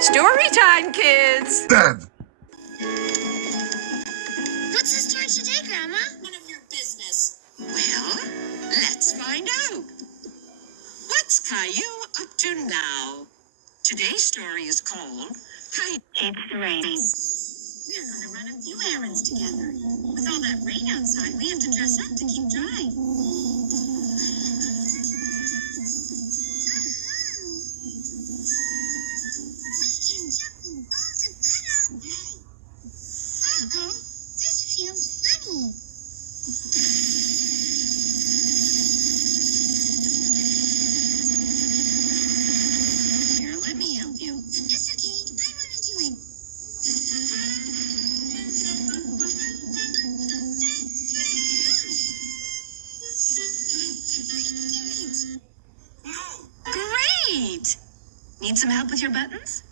Story time, kids! Dad! What's the story today, Grandma? None of your business. Well, let's find out. What's Caillou up to now? Today's story is called Caillou. It's raining. We're going to run a few errands together. With all that rain outside, we have to dress up to keep dry. This feels funny. Here, let me help you. It's okay. I want to do it. Great! Need some help with your buttons?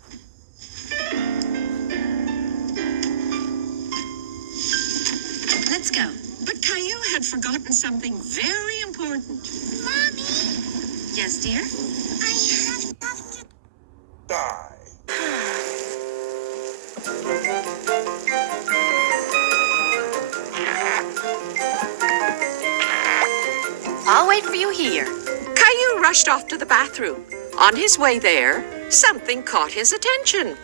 Let's go. But Caillou had forgotten something very important. Mommy, Yes, dear? I have to. Die! I'll wait for you here. Caillou rushed off to the bathroom. On his way there, something caught his attention.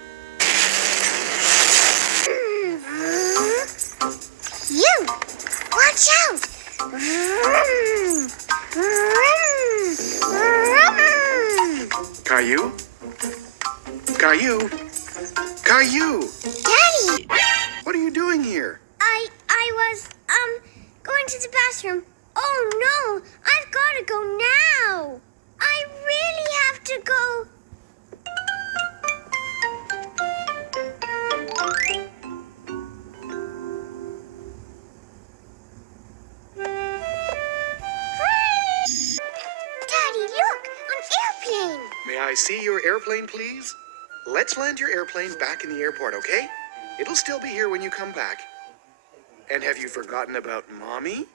You! Watch out! Caillou? Caillou? Caillou! Daddy! What are you doing here? I was, going to the bathroom. Oh no! I've got to go now! I really have to go. Daddy, look! An airplane! May I see your airplane, please? Let's land your airplane back in the airport, okay? It'll still be here when you come back. And have you forgotten about Mommy?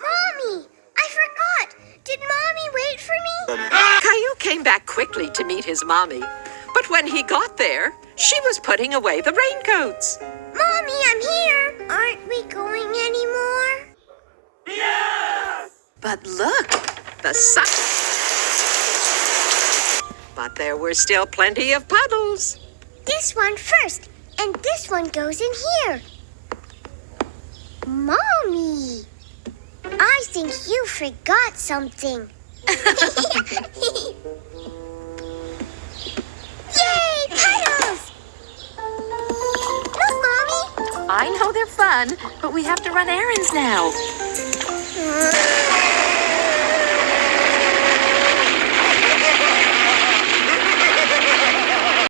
Mommy! I forgot! Did Mommy wait for me? Caillou came back quickly to meet his mommy. But when he got there, she was putting away the raincoats. Mommy, I'm here! Aren't we going anymore? But look, the sun. But there were still plenty of puddles. This one first, and this one goes in here. Mommy! I think you forgot something. Yay, puddles! Look, Mommy! I know they're fun, but we have to run errands now.